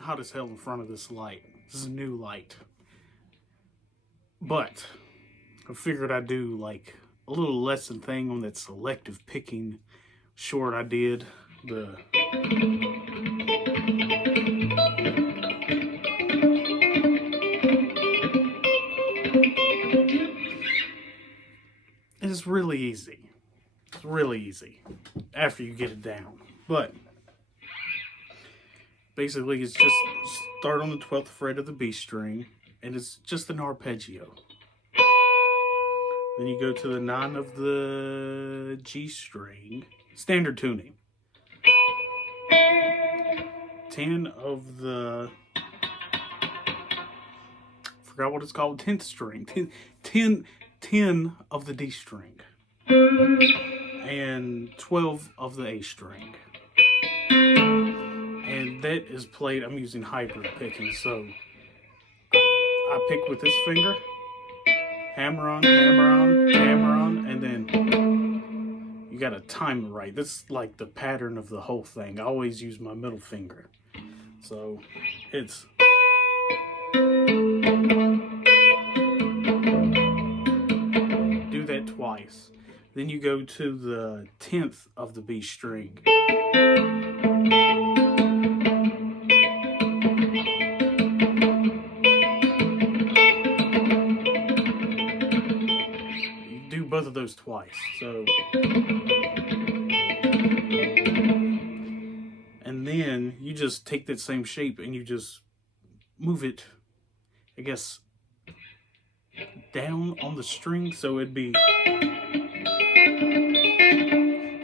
Hot as hell in front of this light. This is a new light. But I figured I'd do like a little lesson thing on that selective picking short I did. It's really easy. It's really easy after you get it down. But basically it's just start on the 12th fret of the B string, and it's just an arpeggio. Then you go to the 9 of the G string, standard tuning. 10 of the, forgot what it's called, 10th string. 10 of the D string. And 12 of the A string. And that is played, I'm using hybrid picking, so I pick with this finger, hammer on, hammer on, hammer on, and then you gotta time it right. This is like the pattern of the whole thing. I always use my middle finger. So it's do that twice. Then you go to the 10th of the B string. Both of those twice. So, and then you just take that same shape and you just move it, I guess, down on the string. So it'd be,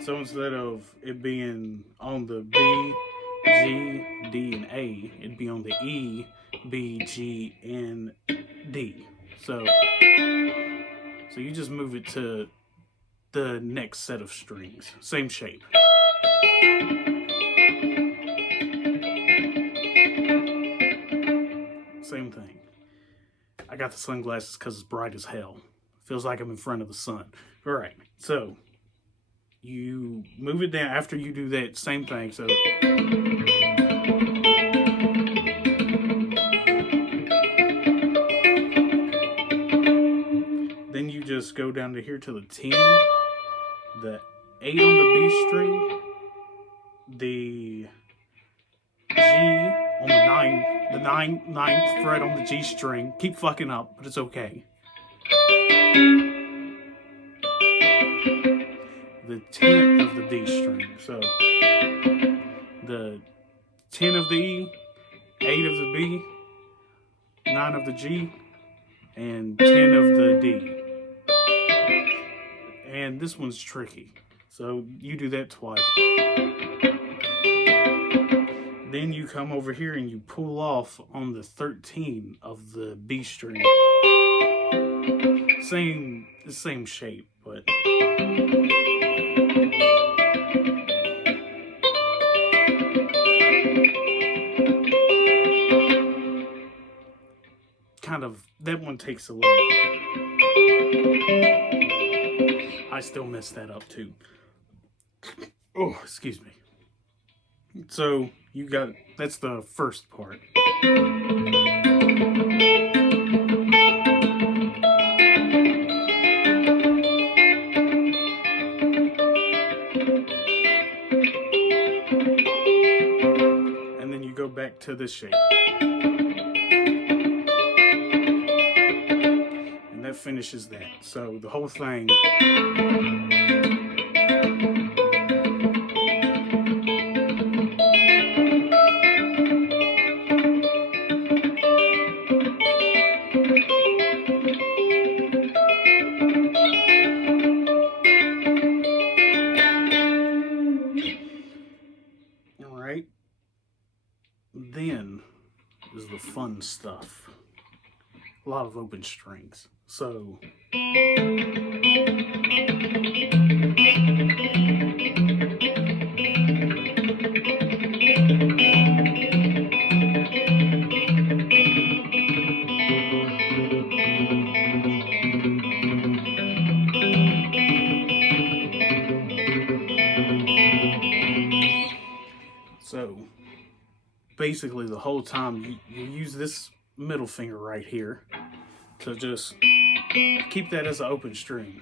so instead of it being on the B, G, D, and A, it'd be on the E, B, G, and D. So you just move it to the next set of strings. Same shape. Same thing. I got the sunglasses because it's bright as hell. Feels like I'm in front of the sun. All right, so you move it down after you do that same thing. So just go down to here to the 10, the 8 on the B string, the G on the 9th fret on the G string. Keep fucking up, but it's okay. The 10th of the D string. So the 10 of the E, 8 of the B, 9 of the G, and 10 of the D. And this one's tricky. So you do that twice. Then you come over here and you pull off on the 13 of the B string. Same shape, but kind of, that one takes a little. I still messed that up too. Oh, excuse me. So you got, that's the first part. And then you go back to this shape. That finishes that. So the whole thing. All right. Then is the fun stuff. A lot of open strings. So basically the whole time you use this middle finger right here to just keep that as an open string.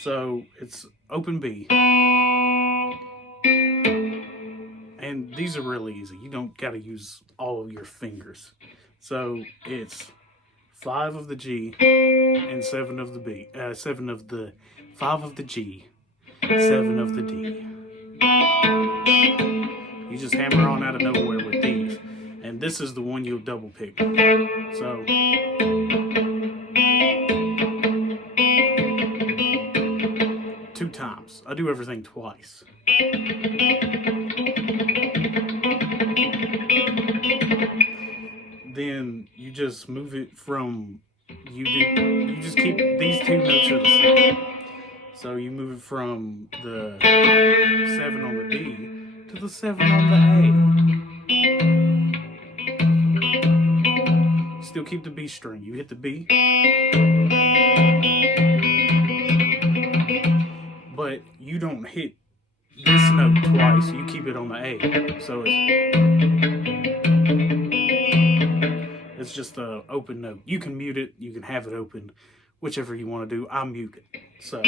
So it's open B. And these are really easy. You don't got to use all of your fingers. So it's 5 of the G and 7 of the B. 7 of the 5 of the G, 7 of the D. You just hammer on out of nowhere with these. And this is the one you'll double pick. So 2 times. I do everything twice. Then you just move it from, you just keep these 2 notes are the same. So you move it from the 7 on the D to the 7 on the A. Still keep the B string. You hit the B. But you don't hit this note twice. You keep it on the A. So it's just an open note. You can mute it. You can have it open. Whichever you want to do. I'll mute it. So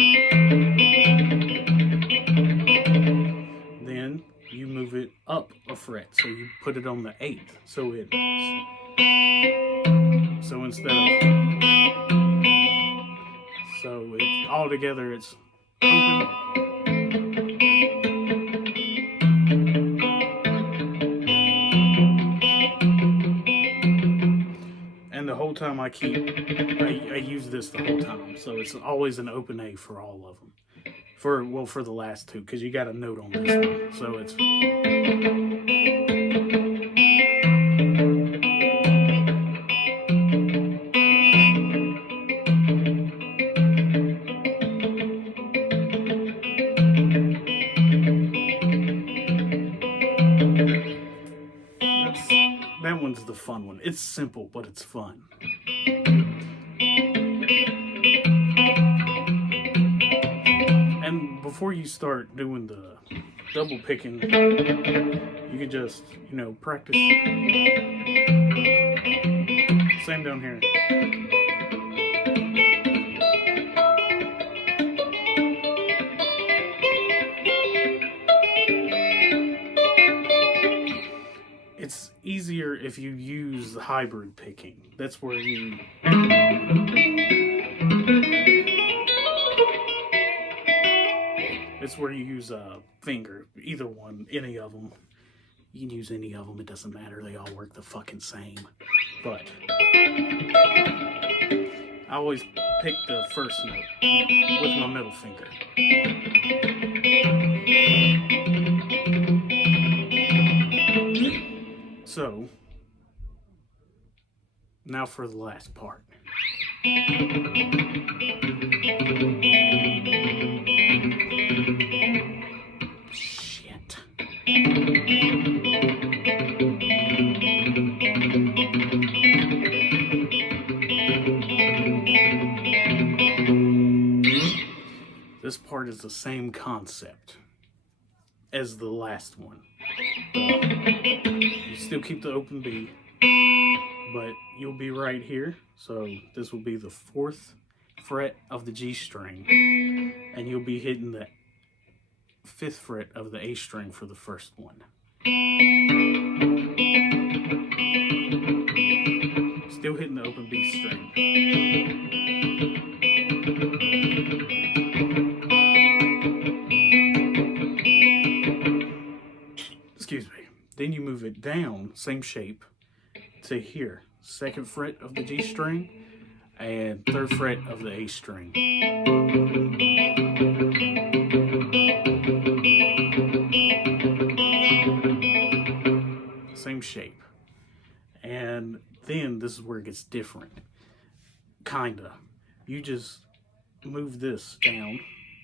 then you move it up a fret. So you put it on the 8th. So instead of, so it's all together, it's open. And the whole time I use this the whole time. So it's always an open A for all of them. For the last 2, because you got a note on this one. So it's, that one's the fun one. It's simple, but it's fun. And before you start doing the double picking, you can just, practice. Same down here. It's easier if you use the hybrid picking. That's where you... It's where you use a finger, either one, any of them. You can use any of them, it doesn't matter. They all work the fucking same. But I always pick the first note with my middle finger. So, now for the last part. Shit. This part is the same concept as the last one. You still keep the open B, but you'll be right here. So this will be the 4th fret of the G string, and you'll be hitting the 5th fret of the A string for the first one. Still hitting the open B string. Excuse me. Then you move it down, same shape, to here. 2nd fret of the G string and 3rd fret of the A string. Same shape. And then this is where it gets different. Kinda. You just move this down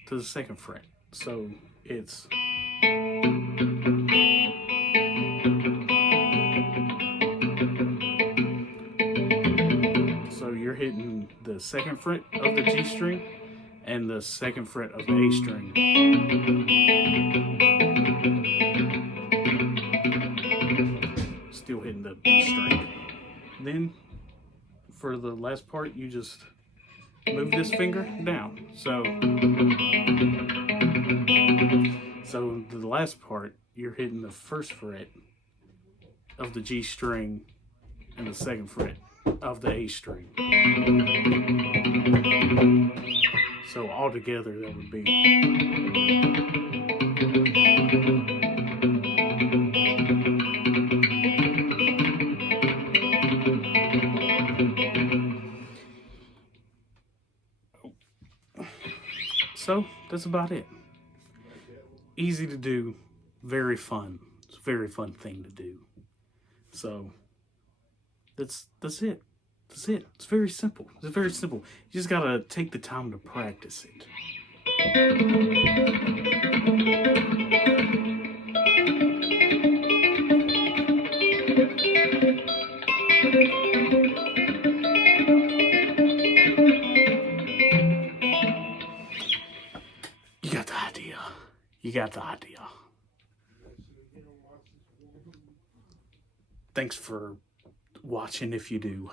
to the 2nd fret. So it's... hitting the 2nd fret of the G string and the 2nd fret of the A string. Then for the last part, you just move this finger down. So the last part, you're hitting the first fret of the G string and the second fret of the A string. So all together that would be. So that's about it. Easy to do, very fun. It's a very fun thing to do. So that's it. That's it. It's very simple. It's very simple. You just gotta take the time to practice it. You got the idea. You got the idea. Thanks for watching if you do.